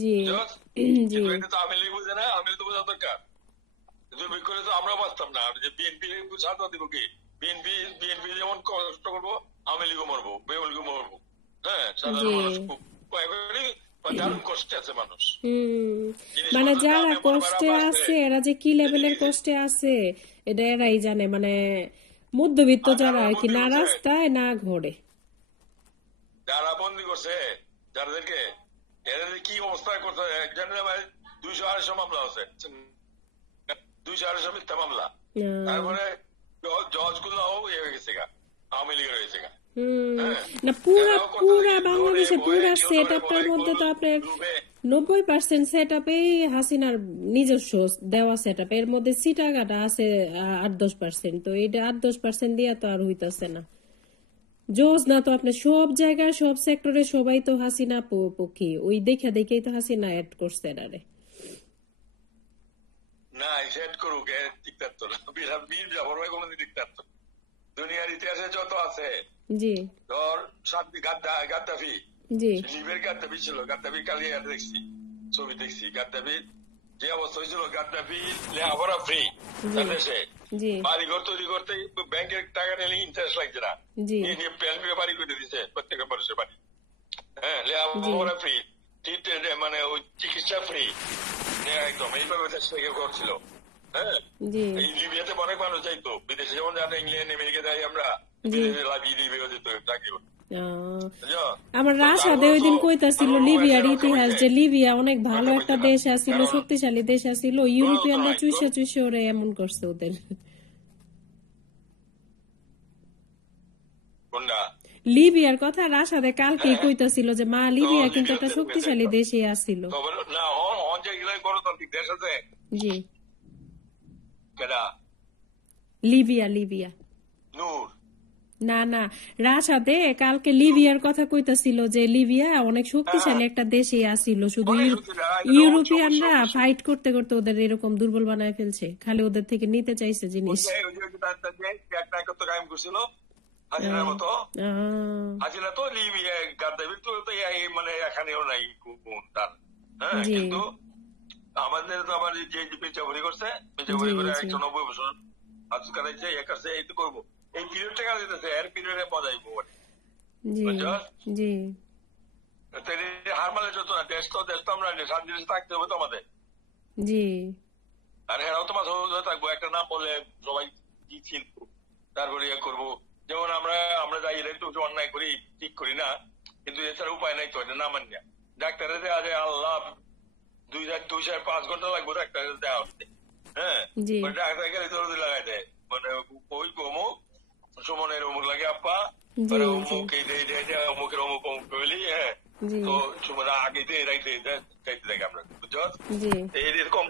জি জি কিন্তু এটা তো আওয়ামী লীগ বুঝে না, আওয়ামী লীগ তো বোঝা দরকার। জমি করে তো আমরা বাঁচতাম না, যে বিএনপি ছাড়া দিব কি? বিএনপি বিএনপি যেমন কষ্ট করবো, আওয়ামী লীগও মরবো, বেউল লীগও মরবো। হ্যাঁ, জি সাধারণ মানুষ খুব দারুণ কষ্টে আছে মানুষ। মানে জিনিসপত্রের যারা দামে মনে করা কষ্টে বাড়ছে। আছে এরা যে কি লেভেলের কষ্টে আছে এটা এরাই জানে, মানে মধ্যবিত্ত আর যারা যারা আর কি, বন্দি না করছে, রাস্তায় না ঘরে। যারা বন্দি করছে যাদেরকে, এদের কি অবস্থা করতে, একজনের 200-250 মামলা আছে, 200-250 মিথ্যা মামলা। তারপরে জজ গুলাও ইয়ে হয়ে গেছে গা, আওয়ামী লীগের হয়েছে গা। হ্যাঁ, না পুরা এরাও কথা পুরা দেখি ধরে বাংলাদেশে বয়ে, পুরা কেউ সেট ধরে আপটার বয়ে, মধ্যে তো আপনার ডুবে। 90% সেট আপেই হাসিনার নিজস্ব দেওয়া সেট আপ, এর মধ্যে সিটাগাটা আছে 8-10%। তো এটা 8-10% দিয়ে তো আর হইতাছে না, জোস না তো আপনার সব জায়গায় সব সেক্টরে সবাই তো হাসিনা পক্ষী, ওই দেখা দেখেই তো হাসিনা অ্যাড করছে এরারে। না সেট করুক, টিকতার তো না, বীর জাফর ভাই কোনোদিন টিকতার তো। দুনিয়ার ইতিহাসে যত আছে, জি ধর গাদ্দাফি, জি লিবিয়ার গাদ্দাফি ছিল, গাদ্দাফি কালকে দেখছি, ছবি দেখছি, গাদ্দাফি যে অবস্থা হয়েছিল, গাদ্দাফি লেখাপড়া ফ্রি তার দেশে, জি বাড়িঘর তৈরি করতে ব্যাংকের টাকা নিলে ইন্টারেস্ট লাগছে না, জি নিয়ে নিয়ে প্ল্যান করে বাড়ি করে দিচ্ছে প্রত্যেকের মানুষের বাড়ি। হ্যাঁ, জি লেখাপড়া ফ্রি, মানে ওই চিকিৎসা ফ্রি, একদম এইভাবে দেশ থেকে করছিল। হ্যাঁ, জি এই লিবিয়াতে অনেক মানুষ যাইতো বিদেশে, যেমন জানো ইংল্যান্ড আমেরিকা যাই আমরা, জি বিদেশে লাভিয়ে লিবিয়া যেত চাকরি করতে, বুঝছো? আমার তো রাশাদে তারপরে ওই তো দিন কইতাছিল তারপর লিবিয়ার রক্ষা ইতিহাস, পাইছে, যে লিবিয়া অনেক ভালো রক্ষা একটা পাইছে না, দেশ আছিল, কারণ শক্তিশালী দেশ আছিল, গণতন্ত্র ইউরোপিয়ানরা নাই তো। চুইসে চুইসে ওরে এমন করছে ওদের। কোনটা? লিবিয়ার কথা রাশাদে কালকেই হ্যাঁ, কইতাছিল যে মা তো লিবিয়া কিন্তু লিবিয়া একটা যেরকম শক্তিশালী দেখো, দেশই আছিল। তবে না হন যেগুলো গণতান্ত্রিক দেশ আছে, জি কেডা? লিবিয়া লিবিয়া নূর, না না, রাশাদে কালকে লিবিয়ার কথা কইতাছিল যে লিবিয়া অনেক হ্যাঁ, শক্তিশালী একটা দেশই আছিল, শুধু অনেক শক্তি, এটা তো অবশ্যই ইউরোপিয়ানরা অবশ্যই অবশ্যই। ফাইট করতে করতে ওদের এরকম দুর্বল বানায় ফেলছে, খালি ওদের থেকে নিতে চাইছে জিনিস। একটা একত্র কায়েম করছিল হাসিনার আহ, মতো। আহ, হাসিনা তো লিবিয়া গাদ্দাফির তো মানে এখানেও নাই গুণ তার। হ্যাঁ, জি কিন্তু আমাদের তো আবার যে মির্জাফরি করছে, জি মির্জাফরি করে জি 190 বছর হাত কাটাইছে, এ করছে, এই তো করবো, এই পিরিয়ডটা কাজ দিতেছে, এর পিরিয়ডে বজাইবো, জি বুঝছো? জি হার মালে যত না, দেশ তো আমরা শান্তি দেশে থাকতে হবে তো আমাদের। জি আর হেরাও তো মাঝে মাঝে থাকবো, একটা নাম বলে সবাই কি চিনবো, তারপরে ইয়ে করবো। যেমন আমরা আমরা যাই, এটা একটু অন্যায় করি, ঠিক করি না, কিন্তু এছাড়া উপায় নাই তো, এটা না মান্য। ডাক্তারের দেওয়া যায় আল্লাহ 2-5 ঘন্টা লাগবে ডাক্তারের দেওয়া হচ্ছে। হ্যাঁ, জি ডাক্তার গেলে দৌড়ি লাগাই দেয়, মানে ওই অমুক সুমনের অমুক লাগে আপা, জি জি অমুক এই অমুকের অমুক অমুক বলি। হ্যাঁ, জি তো সুমন আগে দিয়ে রাইতে দেখে আমরা, বুঝছো? জি এরকম